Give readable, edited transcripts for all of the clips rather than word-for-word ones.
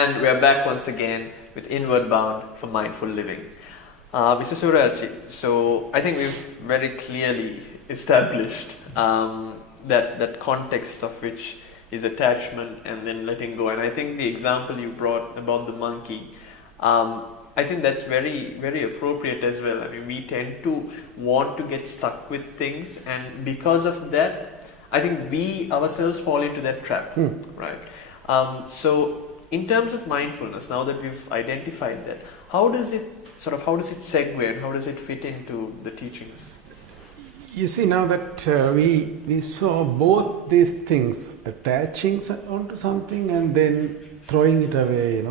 And we're back once again with Inward Bound for Mindful Living. Mr. Suraj, so I think we've very clearly established that context of which is attachment and then letting go. And I think the example you brought about the monkey, I think that's very, very appropriate as well. I mean, we tend to want to get stuck with things, and because of that, I think we ourselves fall into that trap, right? So in terms of mindfulness, now that we've identified that, how does it segue and how does it fit into the teachings? You see, now that we saw both these things, attaching onto something and then throwing it away,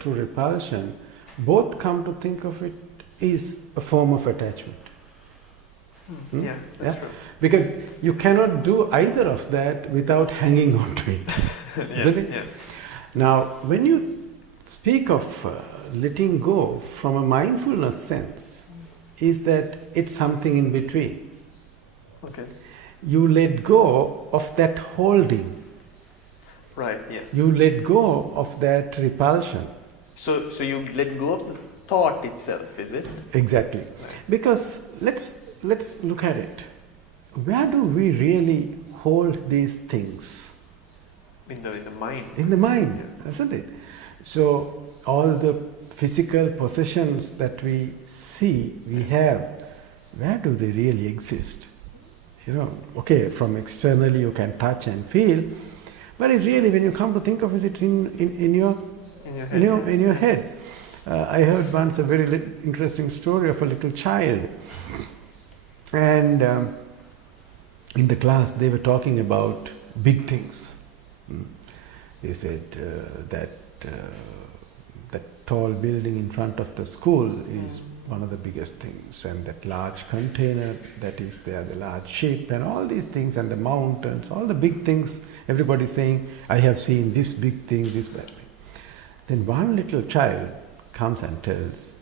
through repulsion, both come to think of it is a form of attachment. Yeah, that's true. Because you cannot do either of that without hanging on to it, isn't it? Yeah. Now, when you speak of letting go from a mindfulness sense, is that it's something in between. Okay. You let go of that holding. Right, yeah. You let go of that repulsion. So you let go of the thought itself, is it? Exactly. Right. Because let's look at it. Where do we really hold these things? In the mind. In the mind, isn't it? So all the physical possessions that we see, we have, where do they really exist? Okay, from externally you can touch and feel, but it really, when you come to think of it, it's in your head. I heard once a very interesting story of a little child, and in the class they were talking about big things. They said that tall building in front of the school is one of the biggest things, and that large container that is there, the large ship, and all these things, and the mountains, all the big things. Everybody saying, I have seen this big thing, this bad thing. Then one little child comes and tells,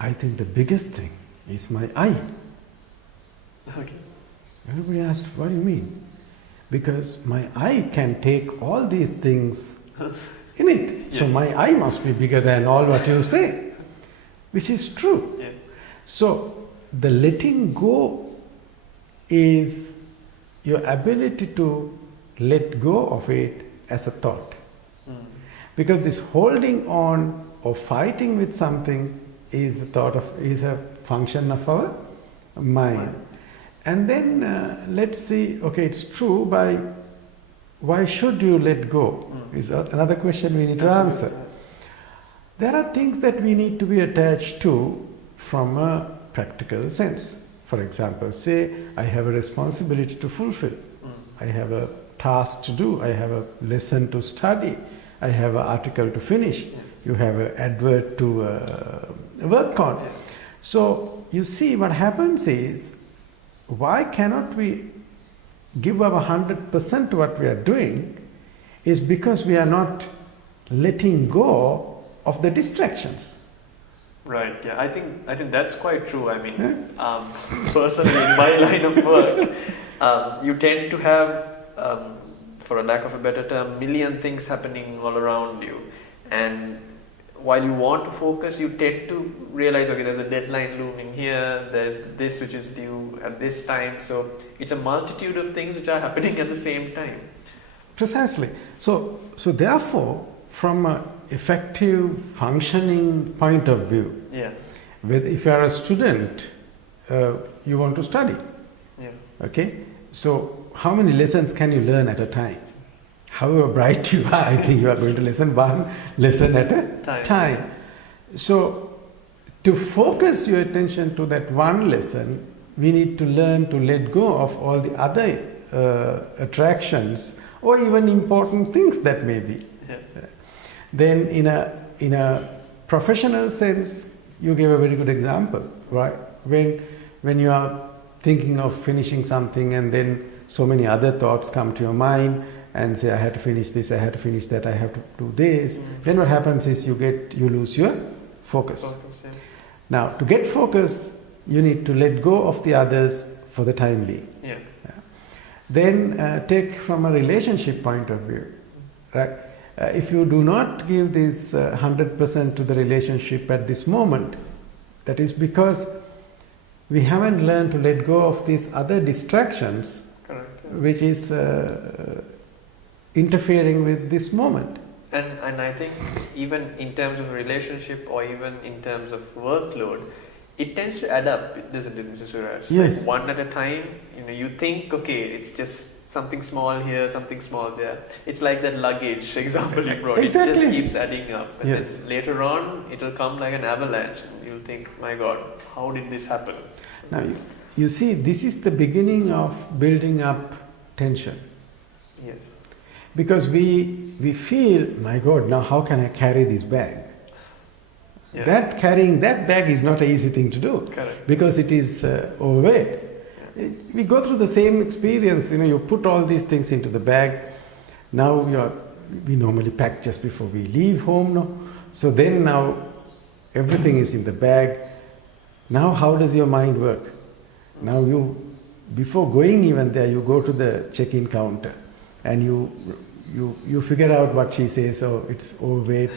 I think the biggest thing is my eye. Okay. Everybody asked, what do you mean? Because my eye can take all these things in it. Yes. So my eye must be bigger than all what you say, which is true. Yeah. So the letting go is your ability to let go of it as a thought. Because this holding on or fighting with something is a function of our mind. And then let's see, okay, it's true, why should you let go? Is another question we need to answer. There are things that we need to be attached to from a practical sense. For example, say I have a responsibility to fulfill. I have a task to do. I have a lesson to study. I have an article to finish. You have an advert to work on. So you see, what happens is, why cannot we give our 100% to what we are doing is because we are not letting go of the distractions. Right, yeah, I think that's quite true. I mean, personally in my line of work, you tend to have, for a lack of a better term, million things happening all around you, and while you want to focus, you tend to realize, okay, there's a deadline looming here, there's this which is due at this time, so it's a multitude of things which are happening at the same time. Precisely. So therefore, from an effective functioning point of view, if you are a student, you want to study. Okay? So how many lessons can you learn at a time? However bright you are, I think you are going to listen one lesson at a time. So to focus your attention to that one lesson, we need to learn to let go of all the other attractions or even important things that may be. Then in a professional sense, you gave a very good example, right? When you are thinking of finishing something and then so many other thoughts come to your mind and say, I have to finish this, I have to finish that, I have to do this. Then what happens is you lose your focus. Now, to get focus, you need to let go of the others for the time being. Then take from a relationship point of view, right? if you do not give this 100% to the relationship at this moment, that is because we haven't learned to let go of these other distractions, Correct. which is interfering with this moment. And I think even in terms of relationship or even in terms of workload, it tends to add up, doesn't it, Mr. Suraj? Yes. Like one at a time, you think, okay, it's just something small here, something small there. It's like that luggage example you brought. Exactly. It just keeps adding up. And Yes. then later on, it'll come like an avalanche. And you'll think, my God, how did this happen? Now, you see, this is the beginning of building up tension. Yes. Because we feel, my God, now how can I carry this bag? Yeah. That carrying that bag is not an easy thing to do. Correct. Because it is overweight. We go through the same experience. You put all these things into the bag. Now we normally pack just before we leave home. No? So then now everything is in the bag. Now how does your mind work? Now before going even there, you go to the check-in counter and you figure out what she says. Oh, it's overweight.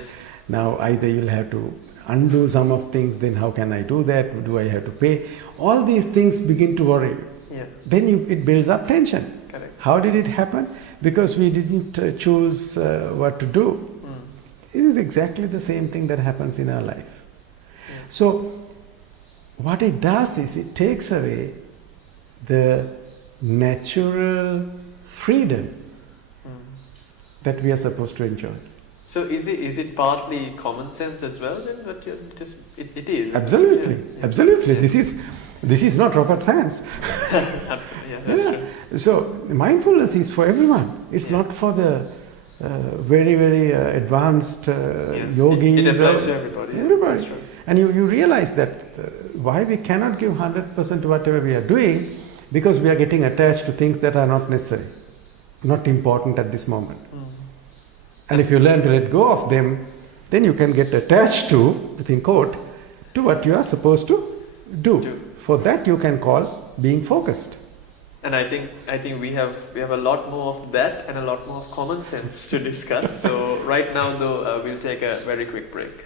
Now either you'll have to undo some of things, then how can I do that? Do I have to pay? All these things begin to worry you. Yeah. Then it builds up tension. Correct. How did it happen? Because we didn't choose what to do. It is exactly the same thing that happens in our life. Yeah. So what it does is it takes away the natural freedom that we are supposed to enjoy. So is it partly common sense as well then? But it is. Absolutely, Yeah. absolutely. Yeah. This is not rocket science. Absolutely, yeah, that's true. So mindfulness is for everyone. It's not for the very, very advanced yogis. It applies to everybody. Yeah, Everybody. that's true. And you realize that why we cannot give 100% to whatever we are doing, because we are getting attached to things that are not necessary, not important at this moment. And if you learn to let go of them, then you can get attached to, within quote, to what you are supposed to do. For that you can call being focused. And I think we have a lot more of that and a lot more of common sense to discuss. So right now though, we'll take a very quick break.